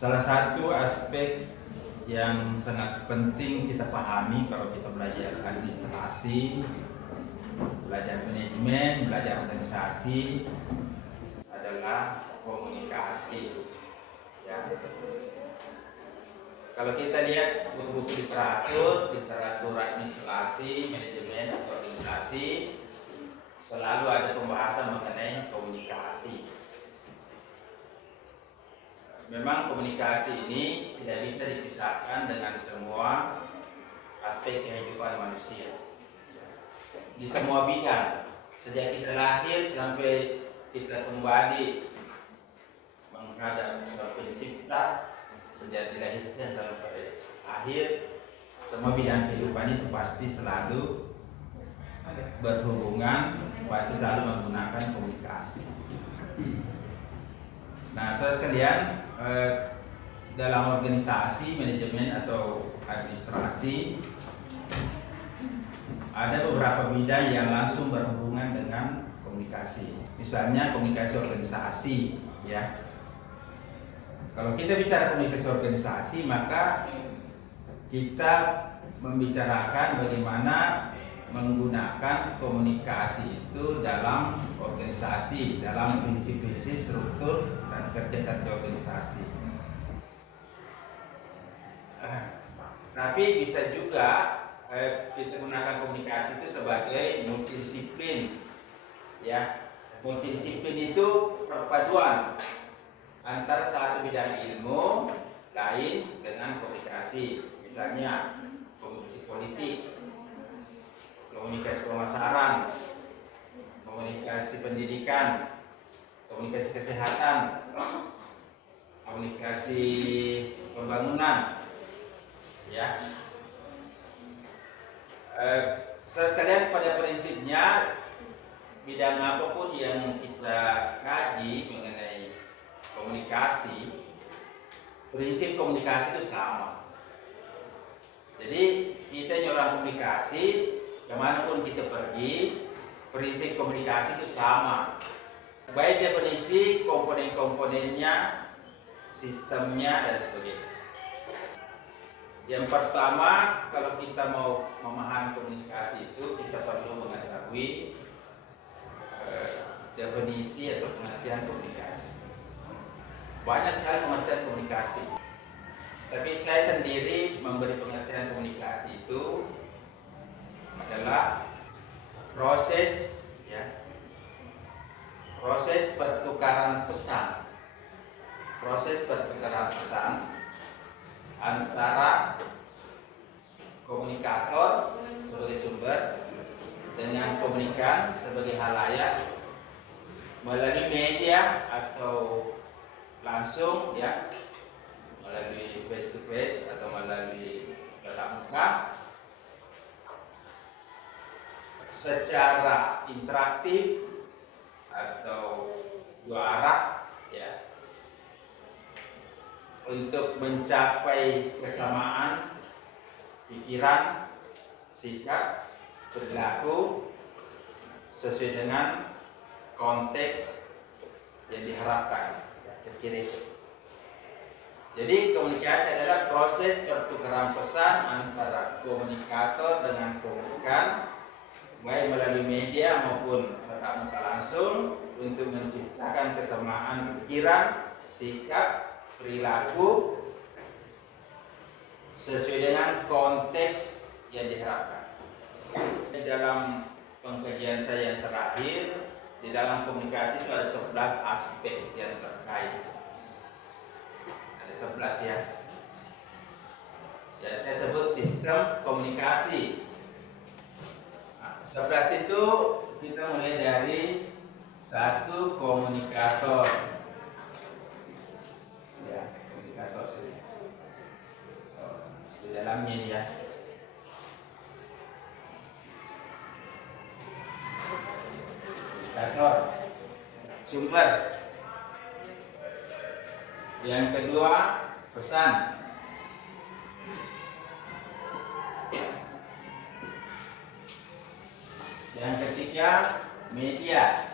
Salah satu aspek yang sangat penting kita pahami kalau kita belajar administrasi, belajar manajemen, belajar organisasi adalah komunikasi. Ya. Kalau kita lihat buku literatur administrasi, manajemen atau organisasi, selalu ada pembahasan mengenai komunikasi. Memang komunikasi ini tidak bisa dipisahkan dengan semua aspek kehidupan manusia. Di semua bidang, sejak kita lahir sampai kita kembali menghadap Sang Pencipta, sejak dilahirkan sampai akhir, semua bidang kehidupan itu pasti selalu berhubungan, pasti selalu menggunakan komunikasi. Nah, saudara sekalian, dalam organisasi, manajemen atau administrasi ada beberapa bidang yang langsung berhubungan dengan komunikasi. Misalnya komunikasi organisasi, ya. Kalau kita bicara komunikasi organisasi, maka kita membicarakan bagaimana menggunakan komunikasi itu dalam organisasi, dalam prinsip-prinsip struktur dan kerja organisasi. Tapi bisa juga kita menggunakan komunikasi itu sebagai multidisiplin, ya. Multidisiplin itu perpaduan antara satu bidang ilmu lain dengan komunikasi. Misalnya komunikasi politik, komunikasi pemasaran, komunikasi pendidikan, komunikasi kesehatan, komunikasi pembangunan, ya. Saudara sekalian, pada prinsipnya bidang apapun yang kita kaji mengenai komunikasi, prinsip komunikasi itu sama. Jadi kita nyorang komunikasi, kemanapun kita pergi, prinsip komunikasi itu sama. Baik definisi, komponen-komponennya, sistemnya, dan sebagainya. Yang pertama, kalau kita mau memahami komunikasi itu, kita perlu mengetahui definisi atau pengertian komunikasi. Banyak sekali pengertian komunikasi. Tapi saya sendiri memberi pengertian komunikasi itu adalah proses, ya, proses pertukaran pesan, antara komunikator sebagai sumber dengan komunikan sebagai halayak melalui media atau langsung, ya, melalui face to face atau melalui tatap muka, secara interaktif atau dua arah, ya, untuk mencapai kesamaan pikiran, sikap, perilaku sesuai dengan konteks yang diharapkan. Kira-kira itu. Jadi komunikasi adalah proses pertukaran pesan antara komunikator dengan komunikan, baik melalui media maupun tatap muka langsung, untuk menciptakan kesamaan pikiran, sikap, perilaku sesuai dengan konteks yang diharapkan. Di dalam pengkajian saya yang terakhir, di dalam komunikasi itu ada 11 aspek yang terkait. Ada 11, ya. Ya, saya sebut sistem komunikasi. 11 itu kita mulai dari satu komunikator, ya, komunikator di dalamnya ini, ya. Komunikator, sumber. Yang kedua, pesan. Yang ketiga, media.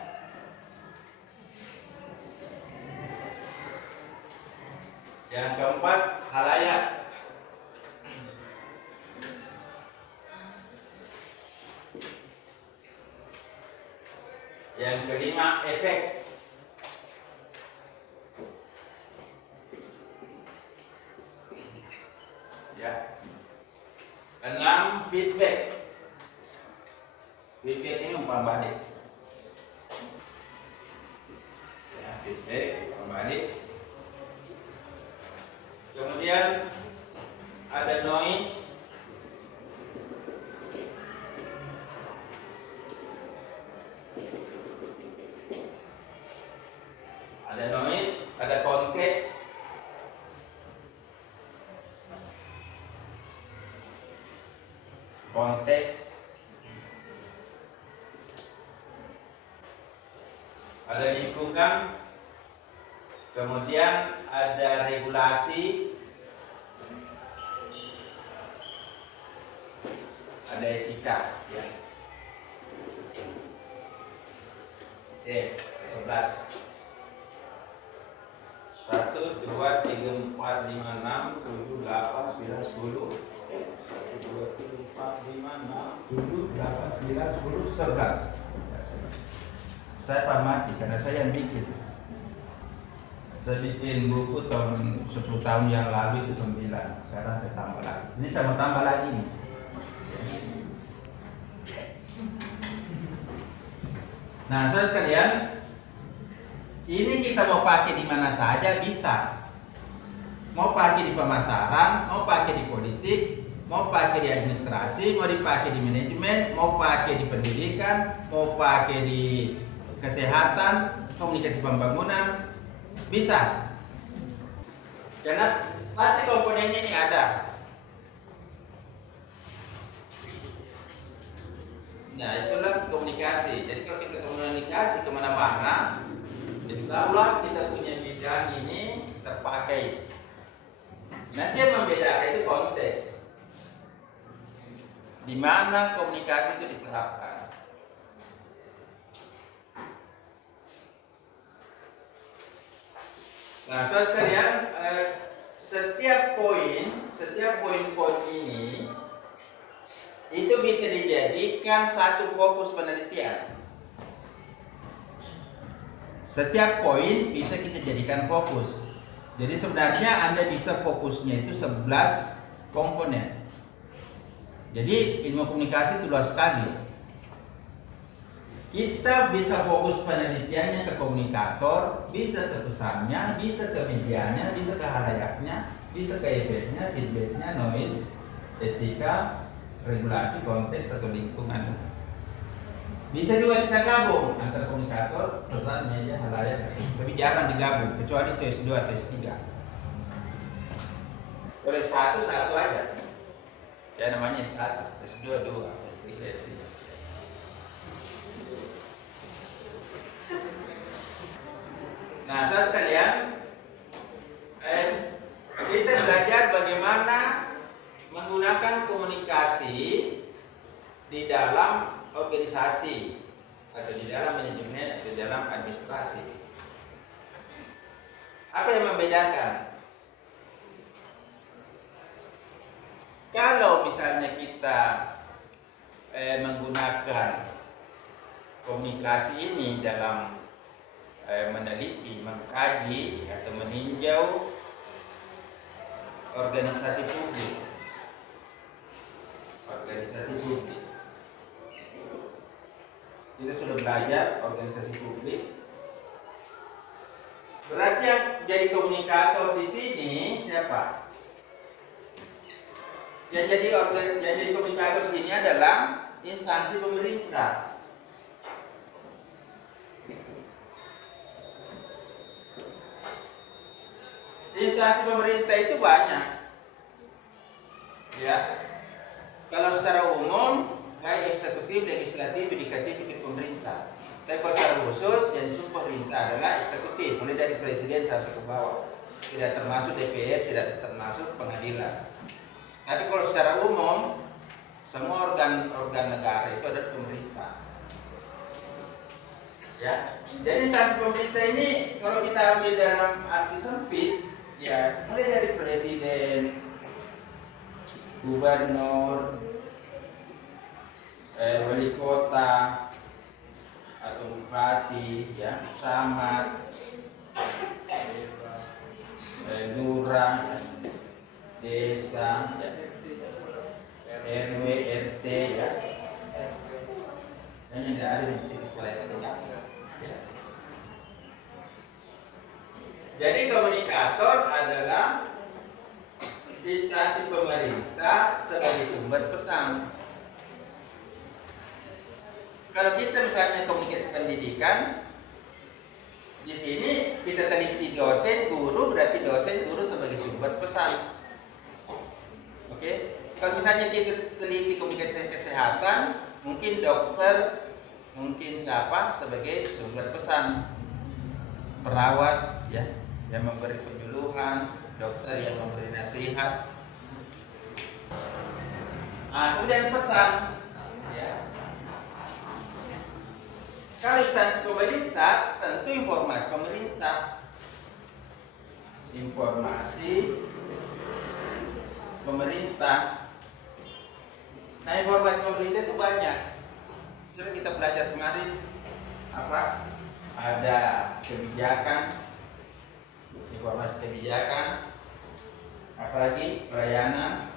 Yang keempat, halayak. Yang kelima, efek. Ya. 6, feedback. Feedback ini umpan balik. Ya, feedback, umpan balik. Kemudian ada noise. Ada noise, ada konteks. Konteks. Ada lingkungan. Kemudian ada regulasi. Ada etika, ya. Oke, 11. 1, 2, 3, 4, 5, 6, 7, 8, 9, 10. 1, 2, 3, 4, 5, 6, 7, 8, 9, 10, 11. Saya pamati karena saya yang bikin. Saya bikin buku tahun 10 tahun yang lalu itu 9. Sekarang saya tambah lagi. Ini saya mau tambah lagi nih. Nah, saudara sekalian, ini kita mau pakai di mana saja bisa. Mau pakai di pemasaran, mau pakai di politik, mau pakai di administrasi, mau dipakai di manajemen, mau pakai di pendidikan, mau pakai di kesehatan, komunikasi pembangunan, bisa. Karena pasti komponennya ini ada. Nah, itulah komunikasi. Jadi kalau kita komunikasi kemana-mana, insya Allah kita punya bidang ini terpakai. Nanti yang membedakan itu konteks. Di mana komunikasi itu diterapkan. Nah, saudara sekalian, setiap poin-poin ini itu bisa dijadikan satu fokus penelitian. Setiap poin bisa kita jadikan fokus. Jadi sebenarnya Anda bisa fokusnya itu 11 komponen. Jadi ilmu komunikasi itu luas sekali. Kita bisa fokus penelitiannya ke komunikator, bisa ke pesannya, bisa ke medianya, bisa ke halayaknya, bisa ke efeknya, feedbacknya, noise, etika, regulasi, konteks atau lingkungan. Bisa juga kita gabung antara komunikator, pesan, media, halayak, tapi jarang digabung kecuali tes 2, tes 3. Kalau satu aja, ya namanya satu, tes 2, tes 3. Nah, saudara sekalian, kita belajar bagaimana menggunakan komunikasi di dalam organisasi atau di dalam manajemen atau di dalam administrasi. Apa yang membedakan? Kalau misalnya kita menggunakan komunikasi ini dalam meneliti, mengkaji atau meninjau organisasi publik. Kita sudah belajar organisasi publik. Berarti yang jadi komunikator di sini siapa? Yang jadi komunikator di sini adalah instansi pemerintah. Instansi pemerintah itu banyak, ya. Kalau secara umum, baik eksekutif, legislatif, yudikatif itu pemerintah. Tapi kalau secara khusus, yang disebut pemerintah adalah eksekutif, mulai dari presiden sampai ke bawah. Tidak termasuk DPR, tidak termasuk pengadilan. Tapi kalau secara umum, semua organ negara itu adalah pemerintah. Ya, jadi instansi pemerintah ini kalau kita ambil dalam arti sempit, Ya, mulai dari presiden, gubernur, wali kota atau bupati, ya, camat, lurah, desa, ya, RW, RT, ya, dan yang ada di situ selain itu. Ya. Jadi komunikator adalah instansi pemerintah sebagai sumber pesan. Kalau kita misalnya komunikasi pendidikan, di sini kita teliti dosen, guru, berarti dosen, guru sebagai sumber pesan. Oke? Kalau misalnya kita teliti komunikasi kesehatan, mungkin dokter, mungkin siapa sebagai sumber pesan. Perawat, ya, yang memberi penyuluhan, dokter yang memberi nasihat. Kemudian pesan, ya. Kalau instansi pemerintah, tentu informasi pemerintah. Informasi pemerintah. Nah, informasi pemerintah itu banyak. Sudah kita belajar kemarin apa? Ada kebijakan, informasi kebijakan, apalagi pelayanan,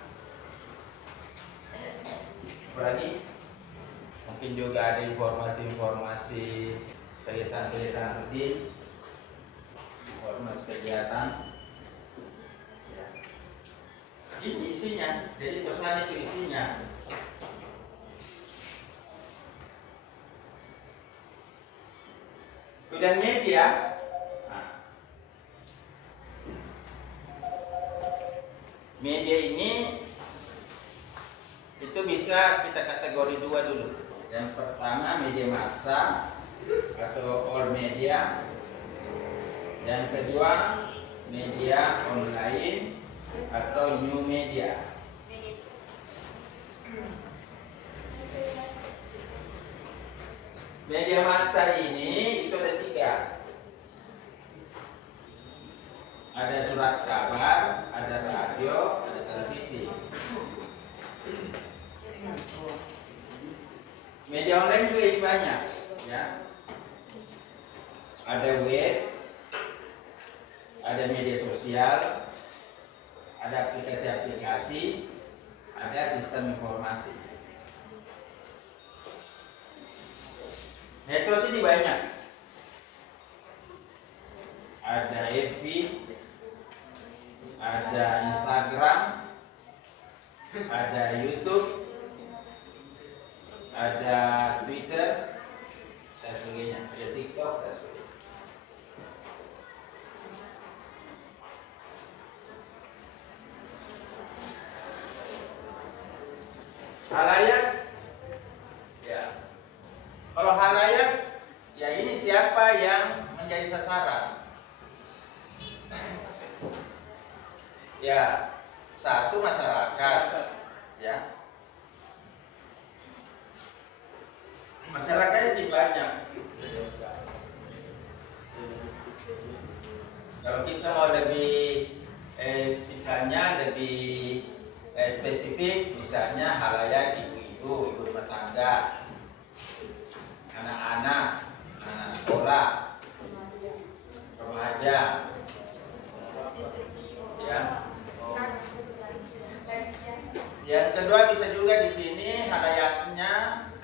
apalagi mungkin juga ada informasi-informasi kegiatan-kegiatan rutin, informasi kegiatan. Ya. Ini isinya, jadi pesan itu isinya. Kemudian media, media ini itu bisa kita kategori dua dulu. Yang pertama media massa atau all media. Yang kedua media online atau new media. Media massa ini itu ada tiga. Ada surat kabar, ada radio, ada televisi. Media online juga banyak, ya. Ada web, ada media sosial, ada aplikasi-aplikasi, ada sistem informasi. Medsos ini banyak. Ada FB, ada Instagram, ada YouTube, ada Twitter, dan sebagainya. Ada TikTok, dan sebagainya. Halayak, ya. Kalau halayak, ya ini siapa yang menjadi sasaran? Ya, satu masyarakat, ya. Masyarakatnya lebih banyak. Kalau kita mau lebih, misalnya lebih spesifik, misalnya halayak ibu-ibu, ibu rumah tangga, anak-anak, anak sekolah, remaja, ya. Yang kedua bisa juga di sini halayaknya,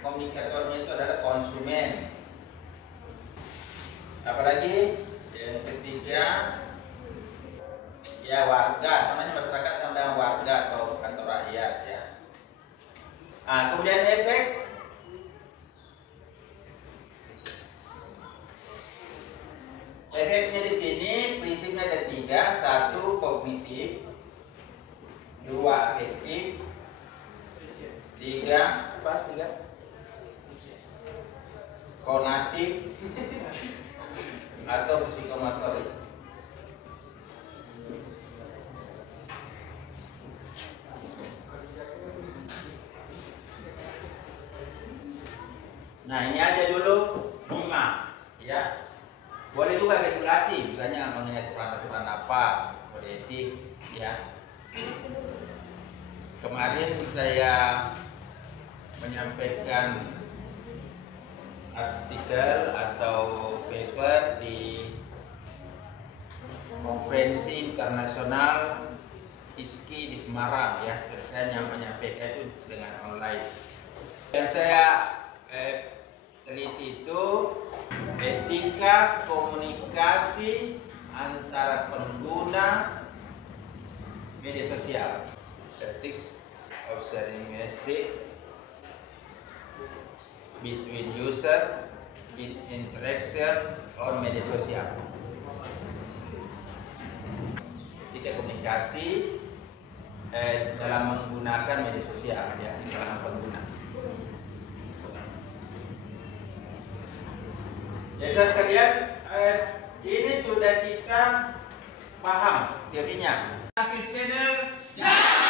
komunikatornya itu adalah konsumen. Apalagi yang ketiga, ya warga, samanya masyarakat sama dengan warga atau kantor rakyat, ya. Kemudian efek. Efeknya di sini prinsipnya ada tiga: satu kognitif, dua afektif, tiga konatif atau psikomotorik. Nah, ini aja dulu 5, ya. Boleh juga regulasi, misalnya mengenai aturan-aturan apa, boleh kode etik ya. Kemarin saya menyampaikan artikel atau paper di konferensi internasional ISKI di Semarang ya. Saya menyampaikan itu dengan online. Yang saya teliti itu etika komunikasi antara pengguna media sosial. Ethics of sharing message between user in interaction on media sosial. Etika komunikasi dalam menggunakan media sosial ya, di kalangan pengguna. Jadi sekalian, ini sudah kita paham teorinya. Channel.